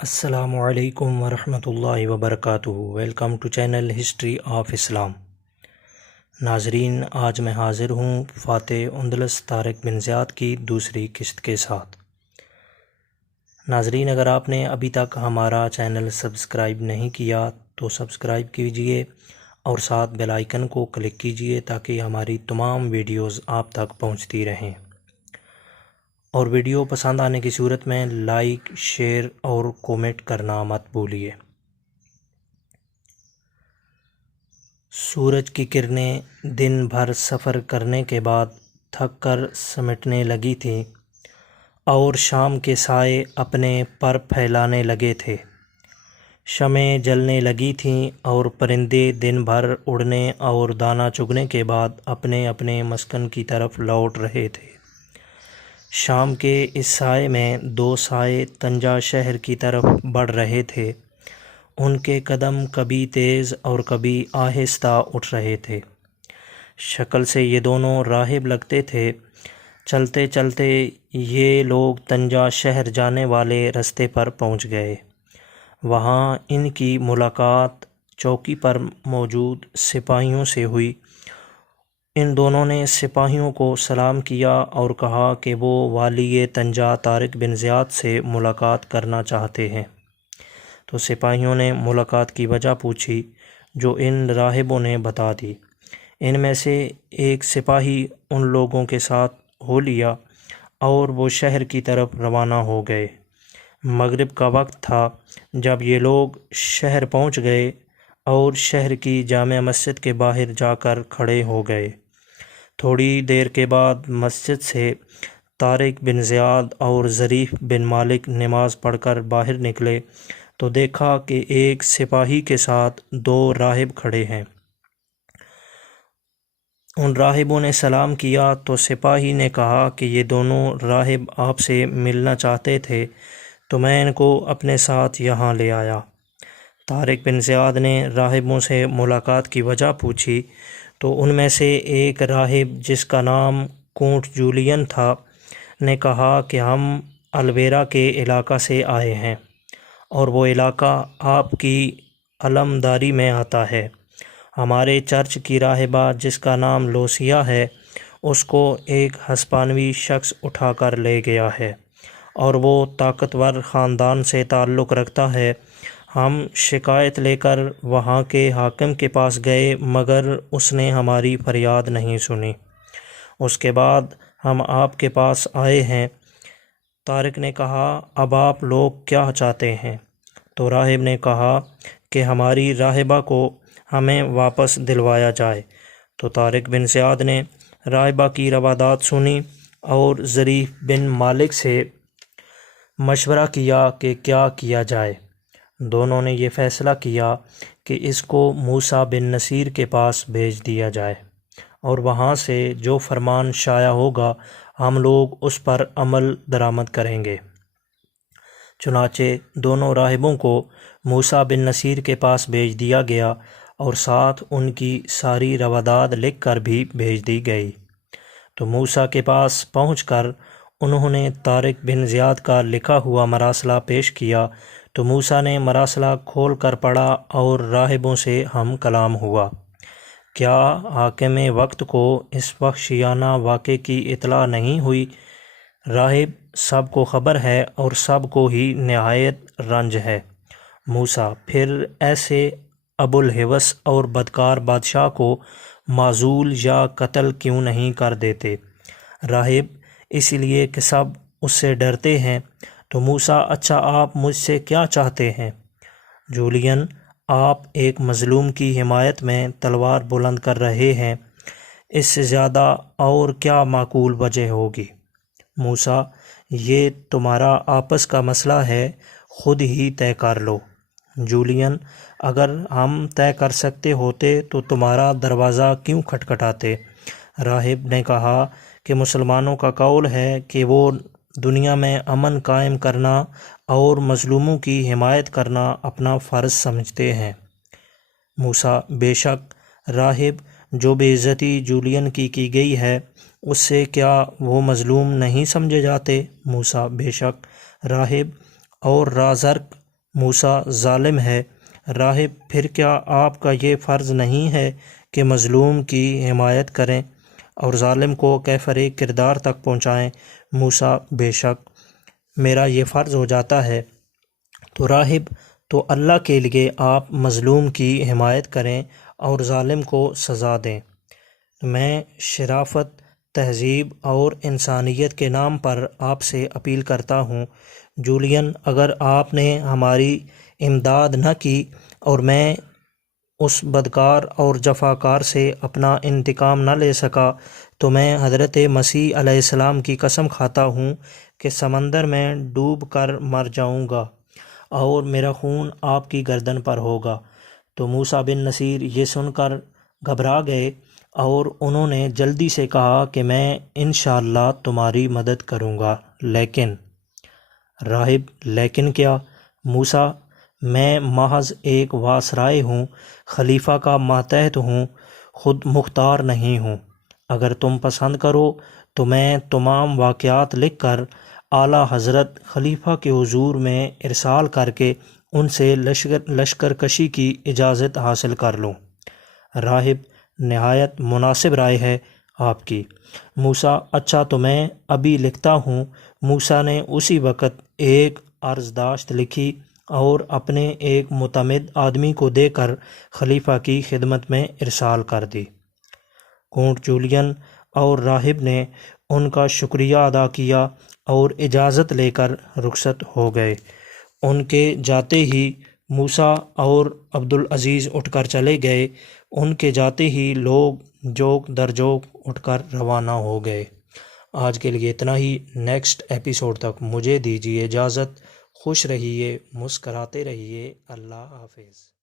السلام علیکم ورحمۃ اللہ وبرکاتہ۔ Welcome to channel history of Islam. ناظرین، آج میں حاضر ہوں فاتح اندلس طارق بن زیاد کی دوسری قسط کے ساتھ۔ ناظرین، اگر آپ نے ابھی تک ہمارا چینل سبسکرائب نہیں کیا تو سبسکرائب کیجئے اور ساتھ بیل آئیکن کو کلک کیجئے تاکہ ہماری تمام ویڈیوز آپ تک پہنچتی رہیں، اور ویڈیو پسند آنے کی صورت میں لائک، شیئر اور کومنٹ کرنا مت بھولیے۔ سورج کی کرنیں دن بھر سفر کرنے کے بعد تھک کر سمٹنے لگی تھیں اور شام کے سائے اپنے پر پھیلانے لگے تھے۔ شمعیں جلنے لگی تھیں اور پرندے دن بھر اڑنے اور دانہ چگنے کے بعد اپنے اپنے مسکن کی طرف لوٹ رہے تھے۔ شام کے اس سائے میں دو سائے طنجہ شہر کی طرف بڑھ رہے تھے۔ ان کے قدم کبھی تیز اور کبھی آہستہ اٹھ رہے تھے۔ شکل سے یہ دونوں راہب لگتے تھے۔ چلتے چلتے یہ لوگ طنجہ شہر جانے والے رستے پر پہنچ گئے۔ وہاں ان کی ملاقات چوکی پر موجود سپاہیوں سے ہوئی۔ ان دونوں نے سپاہیوں کو سلام کیا اور کہا کہ وہ والی طنجہ طارق بن زیاد سے ملاقات کرنا چاہتے ہیں۔ تو سپاہیوں نے ملاقات کی وجہ پوچھی، جو ان راہبوں نے بتا دی۔ ان میں سے ایک سپاہی ان لوگوں کے ساتھ ہو لیا اور وہ شہر کی طرف روانہ ہو گئے۔ مغرب کا وقت تھا جب یہ لوگ شہر پہنچ گئے اور شہر کی جامع مسجد کے باہر جا کر کھڑے ہو گئے۔ تھوڑی دیر کے بعد مسجد سے طارق بن زیاد اور ظریف بن مالک نماز پڑھ کر باہر نکلے تو دیکھا کہ ایک سپاہی کے ساتھ دو راہب کھڑے ہیں۔ ان راہبوں نے سلام کیا تو سپاہی نے کہا کہ یہ دونوں راہب آپ سے ملنا چاہتے تھے تو میں ان کو اپنے ساتھ یہاں لے آیا۔ طارق بن زیاد نے راہبوں سے ملاقات کی وجہ پوچھی تو ان میں سے ایک راہب، جس کا نام کونٹ جولین تھا، نے کہا کہ ہم الویرا کے علاقہ سے آئے ہیں اور وہ علاقہ آپ کی علمداری میں آتا ہے۔ ہمارے چرچ کی راہبہ، جس کا نام لوسیا ہے، اس کو ایک ہسپانوی شخص اٹھا کر لے گیا ہے اور وہ طاقتور خاندان سے تعلق رکھتا ہے۔ ہم شکایت لے کر وہاں کے حاکم کے پاس گئے مگر اس نے ہماری فریاد نہیں سنی۔ اس کے بعد ہم آپ کے پاس آئے ہیں۔ طارق نے کہا، اب آپ لوگ کیا چاہتے ہیں؟ تو راہب نے کہا کہ ہماری راہبہ کو ہمیں واپس دلوایا جائے۔ تو طارق بن زیاد نے راہبہ کی روادات سنی اور ظریف بن مالک سے مشورہ کیا کہ کیا کیا جائے۔ دونوں نے یہ فیصلہ کیا کہ اس کو موسیٰ بن نصیر کے پاس بھیج دیا جائے اور وہاں سے جو فرمان شائع ہوگا ہم لوگ اس پر عمل درآمد کریں گے۔ چنانچہ دونوں راہبوں کو موسیٰ بن نصیر کے پاس بھیج دیا گیا اور ساتھ ان کی ساری روادات لکھ کر بھی بھیج دی گئی۔ تو موسیٰ کے پاس پہنچ کر انہوں نے طارق بن زیاد کا لکھا ہوا مراسلہ پیش کیا تو موسیٰ نے مراسلہ کھول کر پڑھا اور راہبوں سے ہم کلام ہوا۔ کیا حاکم وقت کو اس وحشیانہ واقعے کی اطلاع نہیں ہوئی؟ راہب، سب کو خبر ہے اور سب کو ہی نہایت رنج ہے۔ موسیٰ، پھر ایسے ابوالہوس اور بدکار بادشاہ کو معزول یا قتل کیوں نہیں کر دیتے؟ راہب، اس لیے کہ سب اس سے ڈرتے ہیں۔ تو موسیٰ، اچھا آپ مجھ سے کیا چاہتے ہیں؟ جولین، آپ ایک مظلوم کی حمایت میں تلوار بلند کر رہے ہیں، اس سے زیادہ اور کیا معقول وجہ ہوگی؟ موسیٰ، یہ تمہارا آپس کا مسئلہ ہے، خود ہی طے کر لو۔ جولین، اگر ہم طے کر سکتے ہوتے تو تمہارا دروازہ کیوں کھٹکھٹاتے؟ راہب نے کہا کہ مسلمانوں کا قول ہے کہ وہ دنیا میں امن قائم کرنا اور مظلوموں کی حمایت کرنا اپنا فرض سمجھتے ہیں۔ موسیٰ، بے شک۔ راہب، جو بے عزتی جولین کی گئی ہے اس سے کیا وہ مظلوم نہیں سمجھے جاتے؟ موسیٰ، بے شک۔ راہب، اور رازرق موسیٰ ظالم ہے۔ راہب پھر کیا آپ کا یہ فرض نہیں ہے کہ مظلوم کی حمایت کریں اور ظالم کو کیفر کردار تک پہنچائیں؟ موسیٰ بے شک میرا یہ فرض ہو جاتا ہے۔ تو راہب تو اللہ کے لیے آپ مظلوم کی حمایت کریں اور ظالم کو سزا دیں۔ میں شرافت، تہذیب اور انسانیت کے نام پر آپ سے اپیل کرتا ہوں جولین، اگر آپ نے ہماری امداد نہ کی اور میں اس بدکار اور جفاکار سے اپنا انتقام نہ لے سکا تو میں حضرت مسیح علیہ السلام کی قسم کھاتا ہوں کہ سمندر میں ڈوب کر مر جاؤں گا اور میرا خون آپ کی گردن پر ہوگا۔ تو موسیٰ بن نصیر یہ سن کر گھبرا گئے اور انہوں نے جلدی سے کہا کہ میں انشاءاللہ تمہاری مدد کروں گا۔ لیکن راہب لیکن کیا؟ موسیٰ میں محض ایک واسرائے ہوں، خلیفہ کا ماتحت ہوں، خود مختار نہیں ہوں۔ اگر تم پسند کرو تو میں تمام واقعات لکھ کر اعلیٰ حضرت خلیفہ کے حضور میں ارسال کر کے ان سے لشکر کشی کی اجازت حاصل کر لوں۔ راہب نہایت مناسب رائے ہے آپ کی۔ موسیٰ اچھا تو میں ابھی لکھتا ہوں۔ موسیٰ نے اسی وقت ایک عرضداشت لکھی اور اپنے ایک معتمد آدمی کو دے کر خلیفہ کی خدمت میں ارسال کر دی۔ کونٹ جولین اور راہب نے ان کا شکریہ ادا کیا اور اجازت لے کر رخصت ہو گئے۔ ان کے جاتے ہی موسیٰ اور عبدالعزیز اٹھ کر چلے گئے۔ ان کے جاتے ہی لوگ جوک در جوک اٹھ کر روانہ ہو گئے۔ آج کے لیے اتنا ہی۔ نیکسٹ ایپیسوڈ تک مجھے دیجیے اجازت۔ خوش رہیے، مسکراتے رہیے۔ اللہ حافظ۔